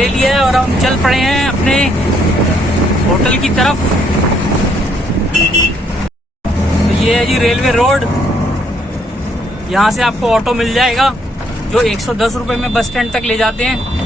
ले लिया है और हम चल पड़े हैं अपने होटल की तरफ। तो ये है जी रेलवे रोड। यहाँ से आपको ऑटो मिल जाएगा जो 110 रुपये में बस स्टैंड तक ले जाते हैं।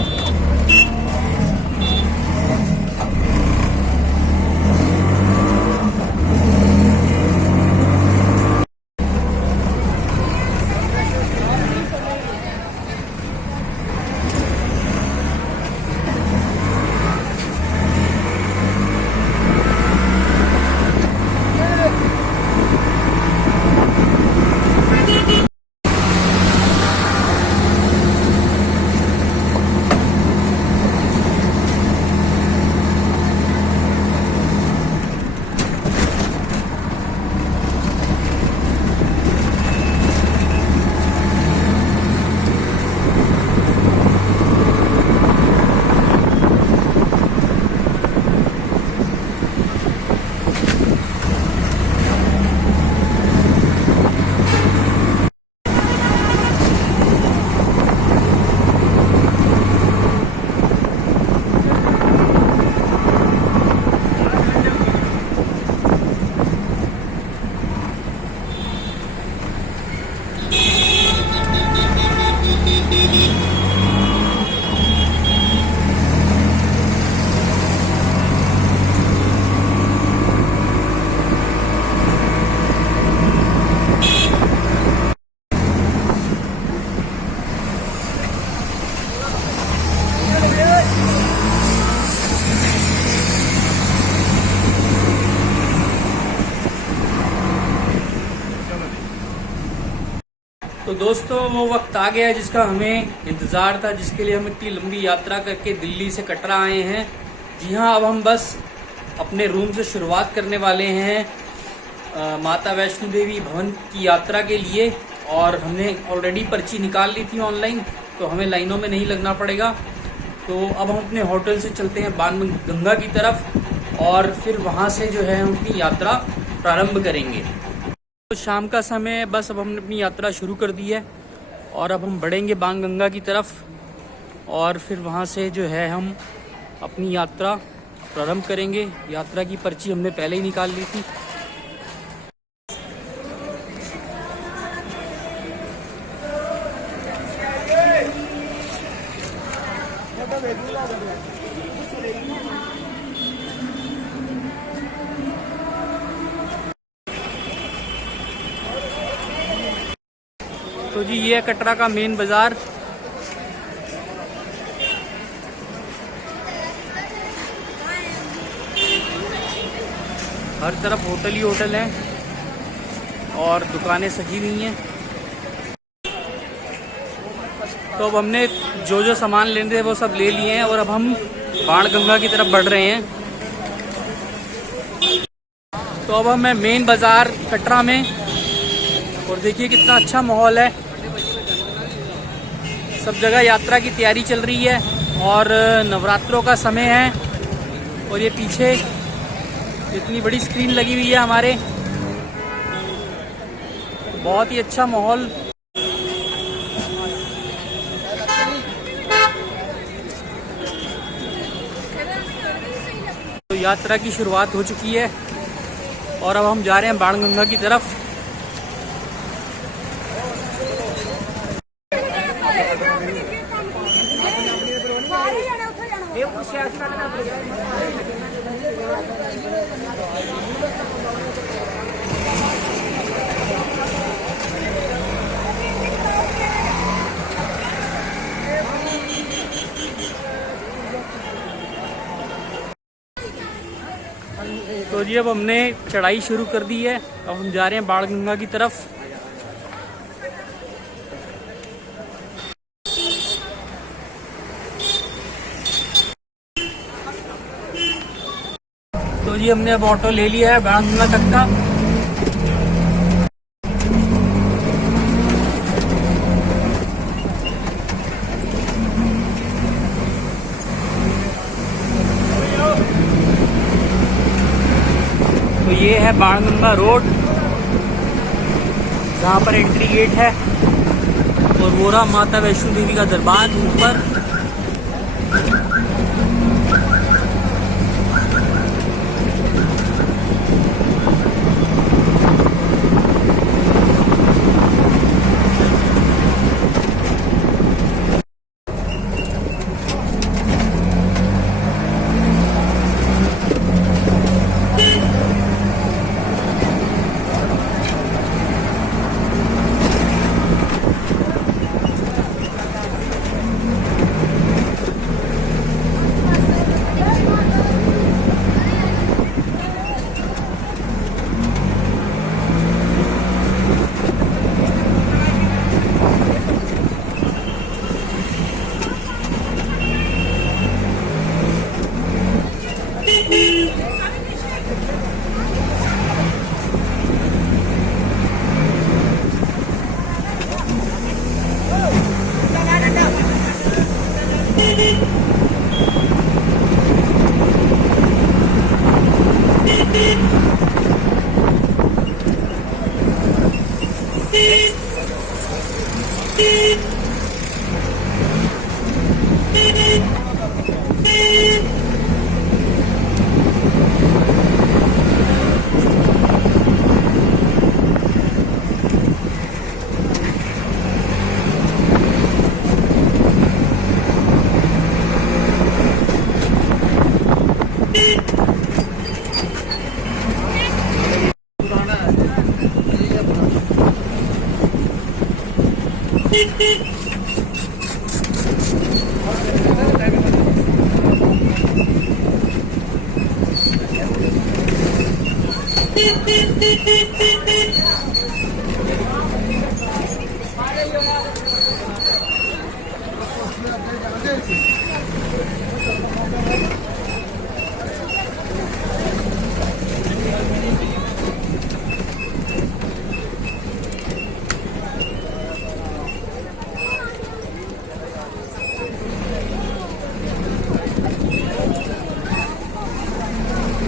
तो दोस्तों वो वक्त आ गया जिसका हमें इंतज़ार था, जिसके लिए हम इतनी लंबी यात्रा करके दिल्ली से कटरा आए हैं। जी हाँ, अब हम बस अपने रूम से शुरुआत करने वाले हैं माता वैष्णो देवी भवन की यात्रा के लिए। और हमने ऑलरेडी पर्ची निकाल ली थी ऑनलाइन, तो हमें लाइनों में नहीं लगना पड़ेगा। तो अब हम अपने होटल से चलते हैं बाणगंगा की तरफ और फिर वहाँ से जो है हम अपनी यात्रा प्रारंभ करेंगे। तो शाम का समय है, बस अब हमने अपनी यात्रा शुरू कर दी है और अब हम बढ़ेंगे बाणगंगा की तरफ और फिर वहाँ से जो है हम अपनी यात्रा प्रारंभ करेंगे। यात्रा की पर्ची हमने पहले ही निकाल ली थी। तो जी ये है कटरा का मेन बाजार। हर तरफ होटल ही होटल हैं और दुकानें सजी हुई हैं। तो अब हमने जो सामान लेने थे वो सब ले लिए हैं और अब हम बाणगंगा की तरफ बढ़ रहे हैं। तो अब हम हैं मेन बाजार कटरा में और देखिए कितना अच्छा माहौल है। सब जगह यात्रा की तैयारी चल रही है और नवरात्रों का समय है और ये पीछे इतनी बड़ी स्क्रीन लगी हुई है हमारे, बहुत ही अच्छा माहौल। तो यात्रा की शुरुआत हो चुकी है और अब हम जा रहे हैं बाणगंगा की तरफ। तो जी अब हमने चढ़ाई शुरू कर दी है, अब हम जा रहे हैं बाणगंगा की तरफ। तो जी हमने अब ऑटो ले लिया है बाणगंगा तक का। तो ये है बाणगंगा रोड जहाँ पर एंट्री गेट है और वो रहा माता वैष्णो देवी का दरबार ऊपर।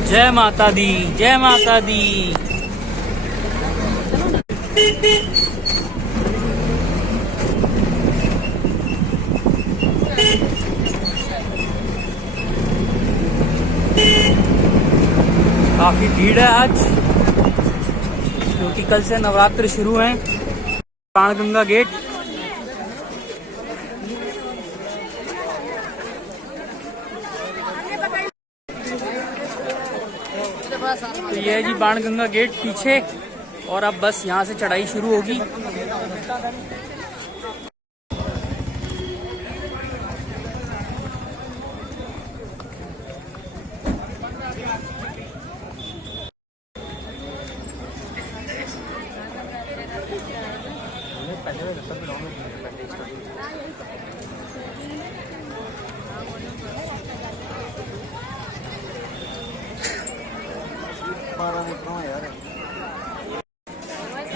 जय माता दी, जय माता दी। काफी भीड़ है आज क्योंकि कल से नवरात्र शुरू हैं। बाणगंगा गेट, तो ये है जी बाणगंगा गेट पीछे, और अब बस यहाँ से चढ़ाई शुरू होगी।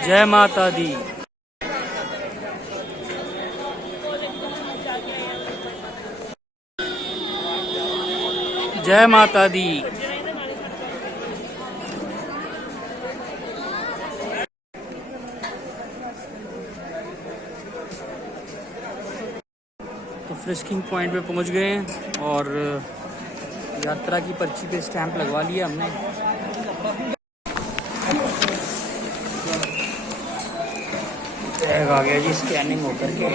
जय माता दी। जय माता दी। तो फ्रिस्किंग पॉइंट पे पहुंच गए हैं और यात्रा की पर्ची पे स्टैंप लगवा लिया हमने। टैग आ गया जी स्कैनिंग होकर के।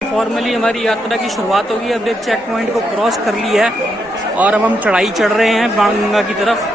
फॉर्मली हमारी यात्रा की शुरुआत होगी। अब एक चेक पॉइंट को क्रॉस कर लिया है और अब हम चढ़ाई चढ़ रहे हैं बाणगंगा की तरफ।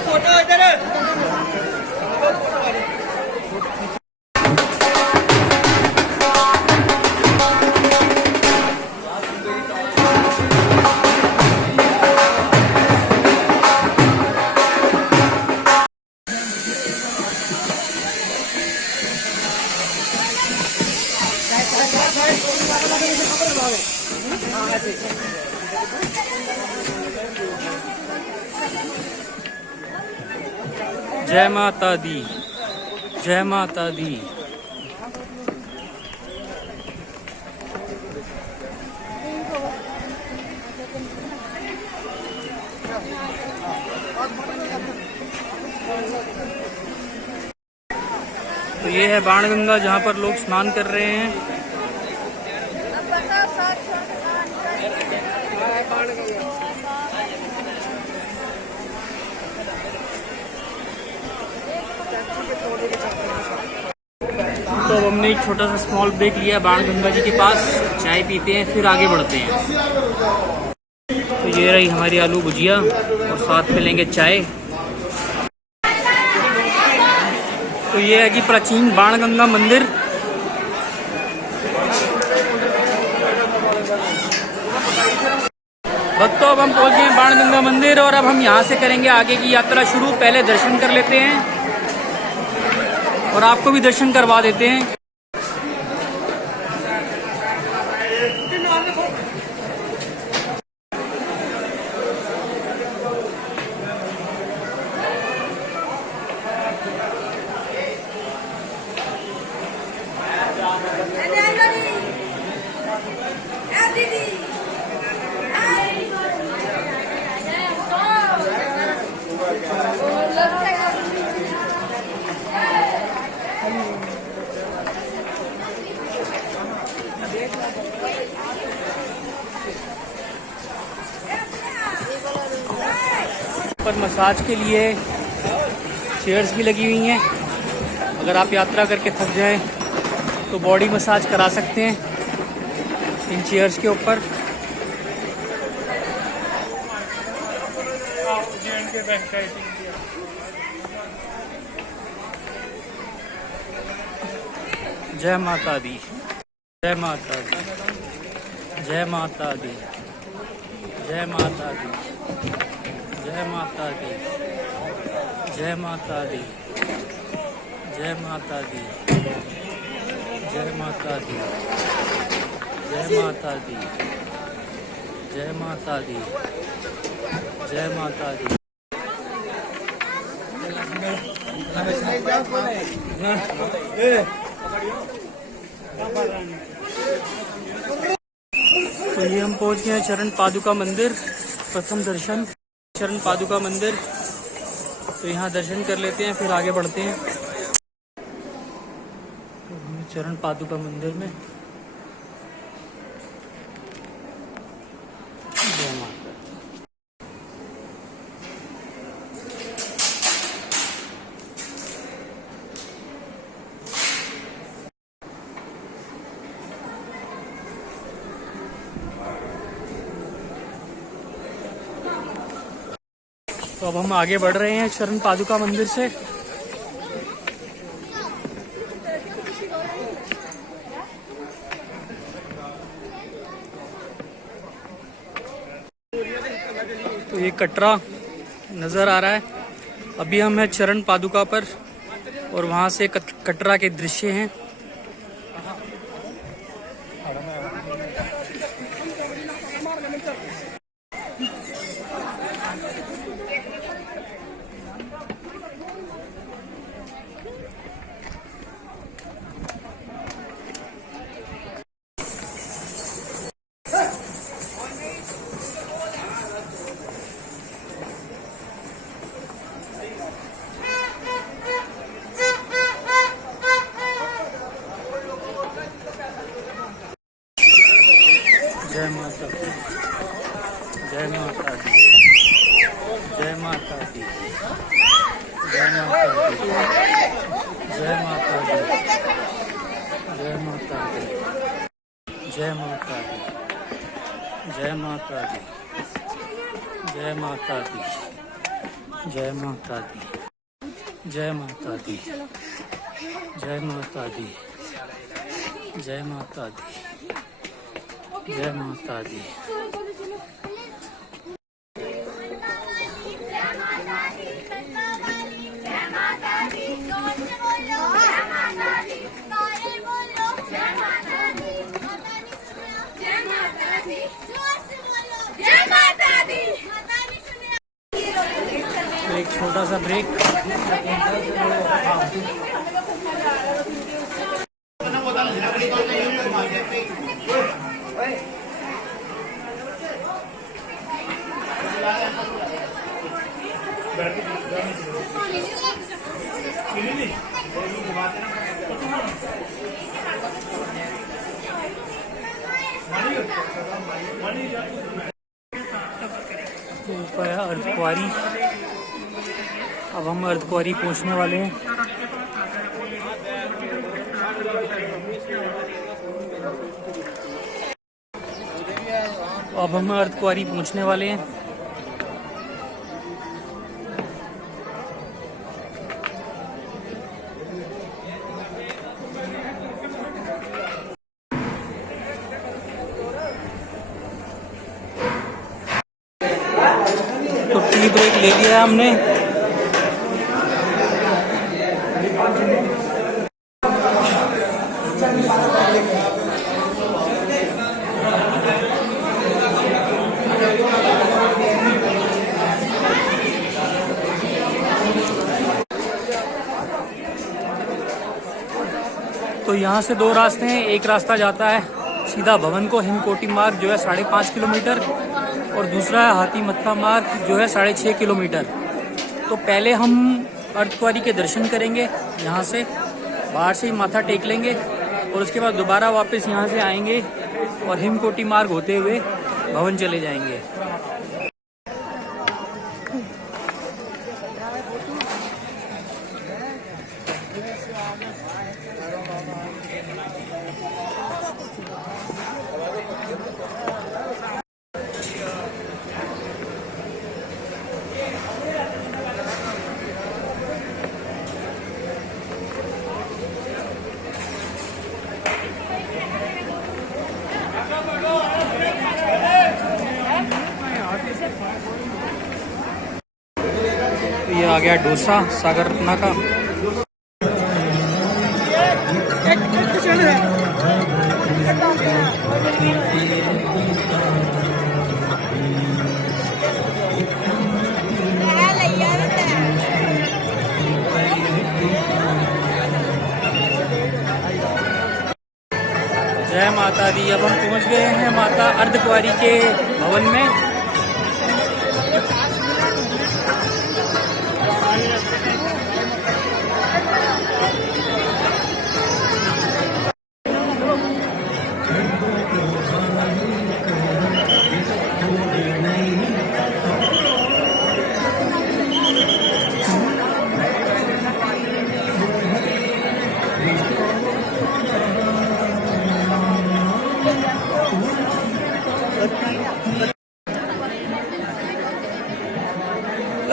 फोटो इधर। जय माता दी, जय माता दी। तो ये है बाणगंगा जहाँ पर लोग स्नान कर रहे हैं। तो अब हमने एक छोटा सा स्मॉल ब्रेक लिया बाणगंगा जी के पास, चाय पीते हैं फिर आगे बढ़ते हैं। तो ये रही हमारी आलू भुजिया और साथ में लेंगे चाय। तो ये है जी प्राचीन बाणगंगा मंदिर। भक्तों अब हम पहुंच गए हैं बाणगंगा मंदिर और अब हम यहाँ से करेंगे आगे की यात्रा शुरू। पहले दर्शन कर लेते हैं और आपको भी दर्शन करवा देते हैं। पर मसाज के लिए चेयर्स भी लगी हुई हैं। अगर आप यात्रा करके थक जाएं तो बॉडी मसाज करा सकते हैं इन चेयर्स के ऊपर। जय माता दी, जय माता दी, जय माता दी, जय माता दी, जय माता दी, जय माता दी, जय माता दी, जय माता दी, जय माता दी, जय माता दी, जय माता दी। तो ये हम पहुंच गए हैं चरण पादुका मंदिर। प्रथम दर्शन चरण पादुका मंदिर, तो यहाँ दर्शन कर लेते हैं फिर आगे बढ़ते हैं। तो चरण पादुका मंदिर में जय माता। तो अब हम आगे बढ़ रहे हैं चरण पादुका मंदिर से। तो ये कटरा नज़र आ रहा है। अभी हम हैं चरण पादुका पर और वहाँ से कटरा के दृश्य हैं। जय माता दी, जय माता दी, जय माता दी, जय माता दी, जय माता दी, जय माता दी, जय माता दी, जय माता दी, जय माता दी, जय माता दी, जय माता दी, जय माता दी, जय माता दी, जय माता दी। एक छोटा सा ब्रेक। ऊपर है अर्धकुंवारी। अब हम अर्धकुंवारी पहुंचने वाले हैं। अब हम अर्धकुंवारी पहुंचने वाले हैं। तो टी ब्रेक ले लिया है हमने। तो यहाँ से दो रास्ते हैं। एक रास्ता जाता है सीधा भवन को, हिमकोटी मार्ग जो है 5.5 किलोमीटर, और दूसरा है हाथी मत्था मार्ग जो है 6.5 किलोमीटर। तो पहले हम अर्धकुंवारी के दर्शन करेंगे, यहाँ से बाहर से ही माथा टेक लेंगे, और उसके बाद दोबारा वापस यहाँ से आएंगे और हिमकोटी मार्ग होते हुए भवन चले जाएंगे। ये आ गया डोसा सागर रत्ना का। जय माता दी। अब हम पहुंच गए हैं माता अर्धकुंवारी के भवन में।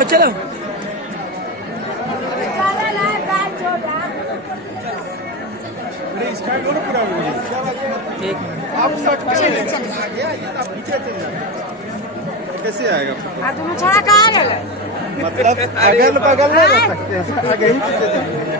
चलो कैसे आएगा? तुम छोड़ा कहाँ गए? मतलब अगल बगल में रख सकते हैं, आगे ही पीछे जाएंगे।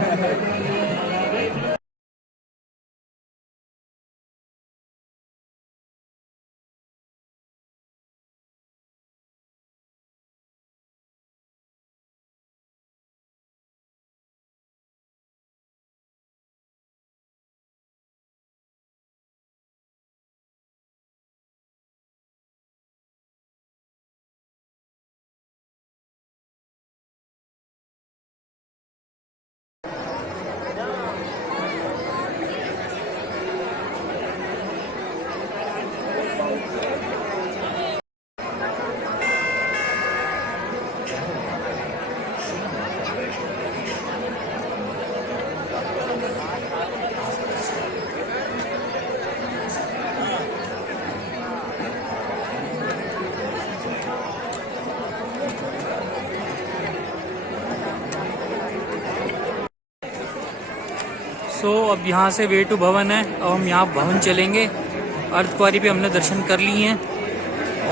तो अब यहाँ से वे टू भवन है। अब हम यहाँ भवन चलेंगे। अर्धकुंवारी पे हमने दर्शन कर लिए हैं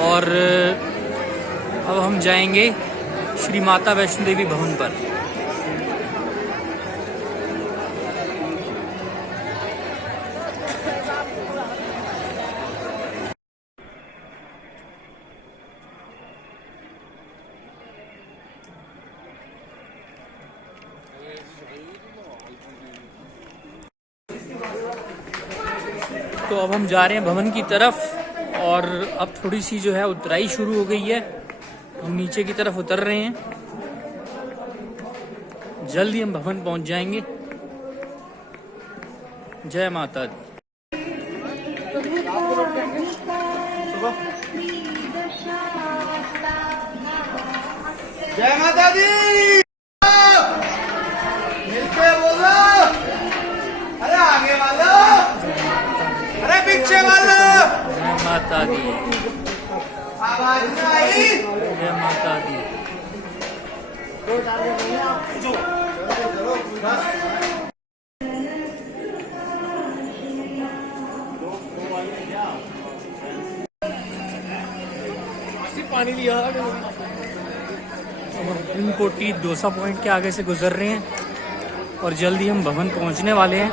और अब हम जाएंगे श्री माता वैष्णो देवी भवन पर। तो अब हम जा रहे हैं भवन की तरफ और अब थोड़ी सी जो है उतराई शुरू हो गई है। हम नीचे की तरफ उतर रहे हैं। जल्दी हम भवन पहुंच जाएंगे। जय माता दी। जय माता दी। मिलके बोलो। अरे आगे वाला, अरे पीछे वाला। जय माता दी। आवाज नहीं आई। जय माता दी। पानी लिया। हिमकोटी डोसा पॉइंट के आगे से गुजर रहे हैं और जल्दी हम भवन पहुंचने वाले हैं।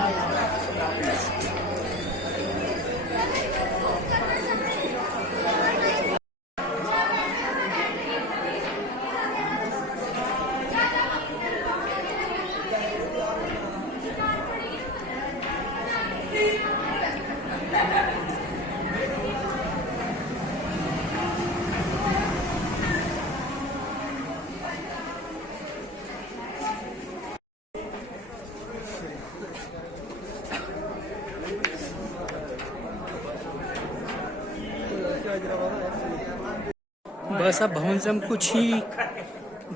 बस अब भवन से हम कुछ ही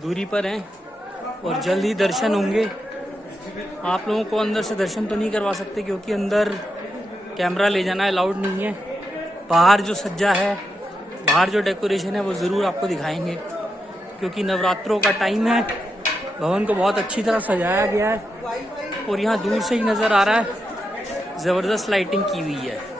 दूरी पर हैं और जल्द ही दर्शन होंगे। आप लोगों को अंदर से दर्शन तो नहीं करवा सकते क्योंकि अंदर कैमरा ले जाना अलाउड नहीं है। बाहर जो सज्जा है, बाहर जो डेकोरेशन है वो ज़रूर आपको दिखाएंगे क्योंकि नवरात्रों का टाइम है। भवन को बहुत अच्छी तरह सजाया गया है और यहाँ दूर से ही नज़र आ रहा है ज़बरदस्त लाइटिंग की हुई है।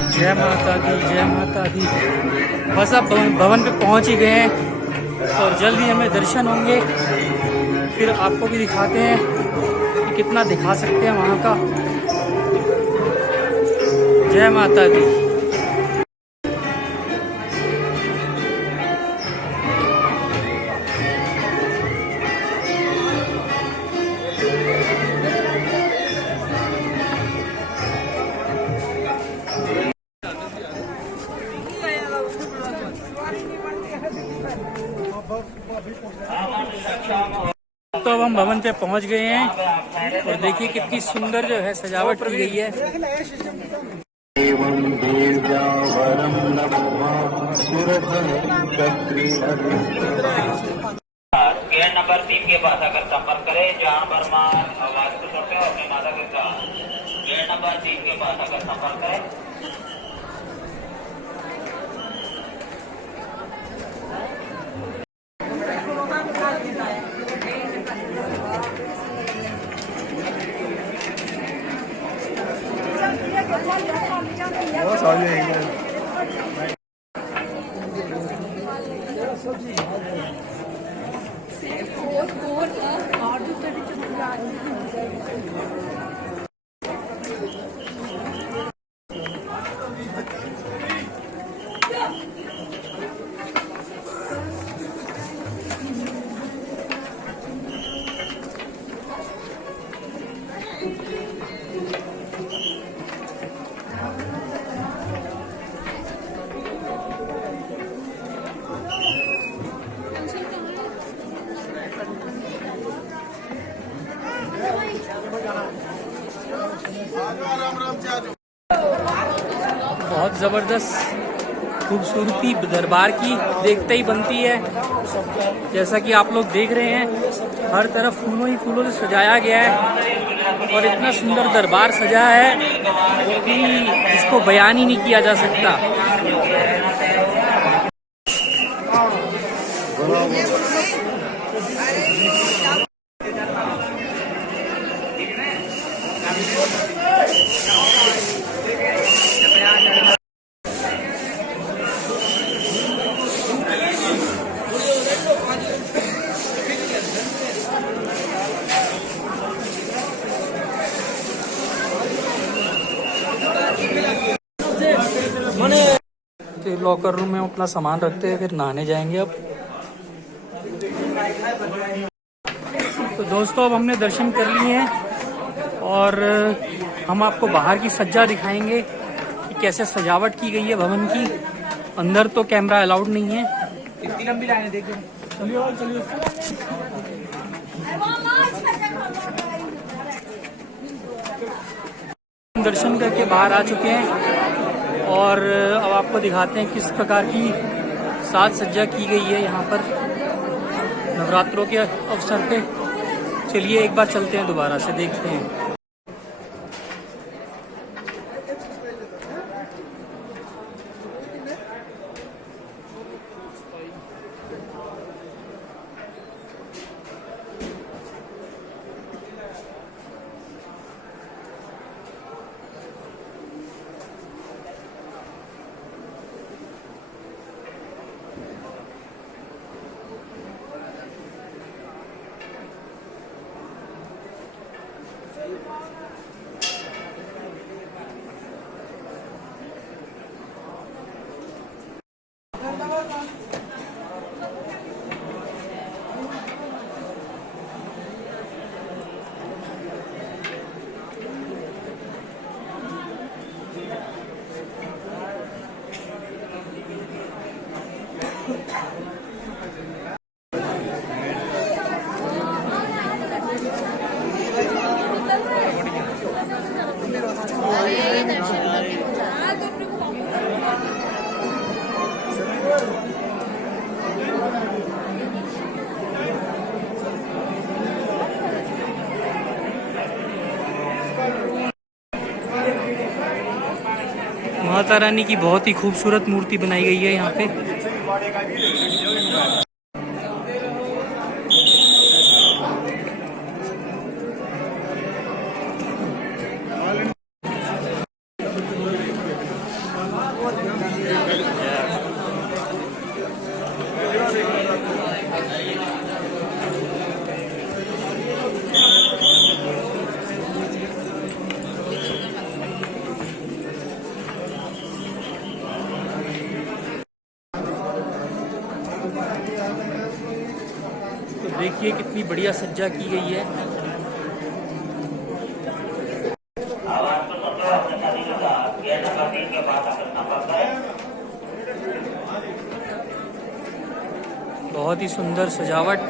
जय माता दी, जय माता दी। बस अब भवन पे पहुंच ही गए हैं और जल्द ही हमें दर्शन होंगे। फिर आपको भी दिखाते हैं कि कितना दिखा सकते हैं वहाँ का। जय माता दी। तो अब हम भवन पे पहुंच गए हैं और देखिए कितनी सुंदर जो है सजावट की गई है। गेट नंबर 3 के पास आकर संपर्क करें। जान वर्मा आवाज को छोड़ते और अपने माता के साथ गेट नंबर 3 के पास आकर संपर्क करें। बहुत ज़बरदस्त खूबसूरती दरबार की देखते ही बनती है। जैसा कि आप लोग देख रहे हैं हर तरफ फूलों ही फूलों से सजाया गया है और इतना सुंदर दरबार सजा है कि इसको बयान ही नहीं किया जा सकता। तो लॉकर रूम में अपना सामान रखते हैं, फिर नहाने जाएंगे। अब तो दोस्तों अब हमने दर्शन कर लिए हैं और हम आपको बाहर की सज्जा दिखाएंगे कि कैसे सजावट की गई है भवन की। अंदर तो कैमरा अलाउड नहीं है। इतनी लंबी लाइन देखिए। चलिए दर्शन करके बाहर आ चुके हैं और अब आपको दिखाते हैं किस प्रकार की साज सज्जा की गई है यहाँ पर नवरात्रों के अवसर पे। चलिए एक बार चलते हैं, दोबारा से देखते हैं। माता रानी की बहुत ही खूबसूरत मूर्ति बनाई गई है यहाँ पे। तो देखिए कितनी बढ़िया सज्जा की गई है। आवाज को सुनते हो अपने साथी के साथ गेट नंबर 3 के पास आकर संपर्क करें। बहुत ही सुंदर सजावट।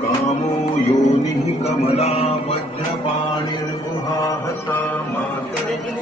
कामो योनिः कमला वज्रपाणिर्गुहाहसा मातरिन्द्रः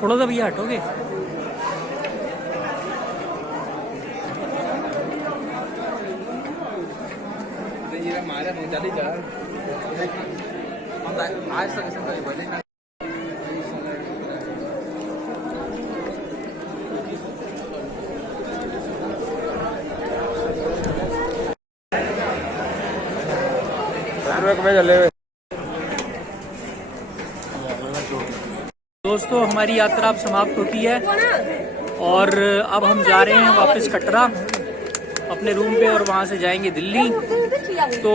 थोड़ा सा भैया हटोगे। दोस्तों हमारी यात्रा अब समाप्त होती है और अब हम जा रहे हैं वापस कटरा अपने रूम पे और वहाँ से जाएंगे दिल्ली। तो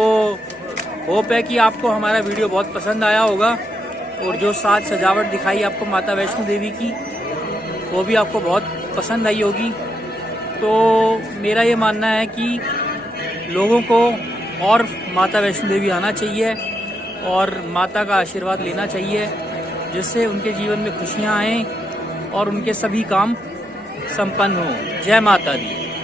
होप है कि आपको हमारा वीडियो बहुत पसंद आया होगा और जो साज सजावट दिखाई आपको माता वैष्णो देवी की वो भी आपको बहुत पसंद आई होगी। तो मेरा ये मानना है कि लोगों को और माता वैष्णो देवी आना चाहिए और माता का आशीर्वाद लेना चाहिए, जिससे उनके जीवन में खुशियाँ आएँ और उनके सभी काम संपन्न हों। जय माता दी।